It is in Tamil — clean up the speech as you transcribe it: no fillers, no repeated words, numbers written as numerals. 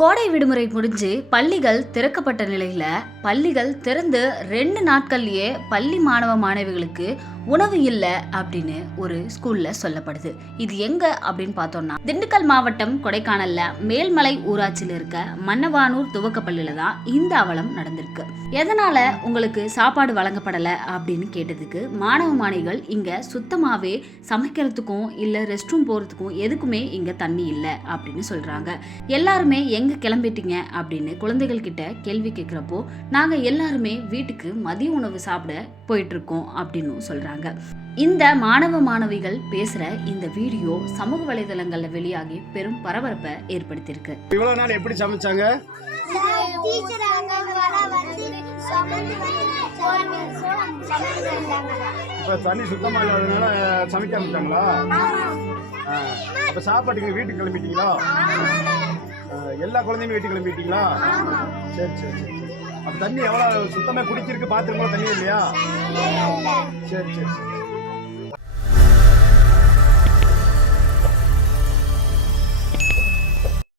கோடை விடுமுறை முடிஞ்சு பள்ளிகள் திறக்கப்பட்ட நிலையில பள்ளிகள் திறந்து 2 நாட்கள்லயே பள்ளி மாணவ மாணவிகளுக்கு உணவு இல்லை அப்படின்னு ஒரு ஸ்கூல்ல சொல்லப்படுது. இது எங்க அப்படின்னு பார்த்தோம்னா திண்டுக்கல் மாவட்டம் கொடைக்கானல்ல மேல்மலை ஊராட்சியில் இருக்க மன்னவானூர் துவக்க பள்ளியில தான் இந்த அவலம் நடந்திருக்கு. எதனால உங்களுக்கு சாப்பாடு வழங்கப்படலை அப்படின்னு கேட்டதுக்கு மாணவ மாணவிகள் இங்க சுத்தமாவே சமைக்கிறதுக்கும் இல்ல ரெஸ்ட் ரூம் போறதுக்கும் எதுக்குமே இங்க தண்ணி இல்லை அப்படின்னு சொல்றாங்க. எல்லாருமே எங்க கிளம்பிட்டீங்க அப்படின்னு குழந்தைகள் கிட்ட கேள்வி கேட்கிறப்போ நாங்க எல்லாருமே வீட்டுக்கு மதிய உணவு சாப்பிட போயிட்டு இருக்கோம் அப்படின்னு சொல்றாங்க. இந்த மாணவ மாணவிகள் பேசுற இந்த வீடியோ சமூக வலைதளங்கள்ல வெளியாகி பெரும் பரபரப்பை ஏற்படுத்தியிருக்கு. இவ்வளவு நாள் எப்படி சமைச்சாங்க? இப்ப தண்ணி சுத்தமா இல்லாதனால சமைக்க ஆரம்பிச்சாங்களா? அப்ப சாப்பாட்டுக்கு வீட்டுக்கு கிளம்பிட்டீங்களா? எல்லா குழந்தையுமே வீட்டுக்கு கிளம்பிட்டீங்களா? சரி சரி சரி. அப்ப தண்ணி எவ்வளவு சுத்தமா குடிக்கிறதுக்கு பாத்துருக்கோம், தண்ணி இல்லையா? சரி சரி சரி.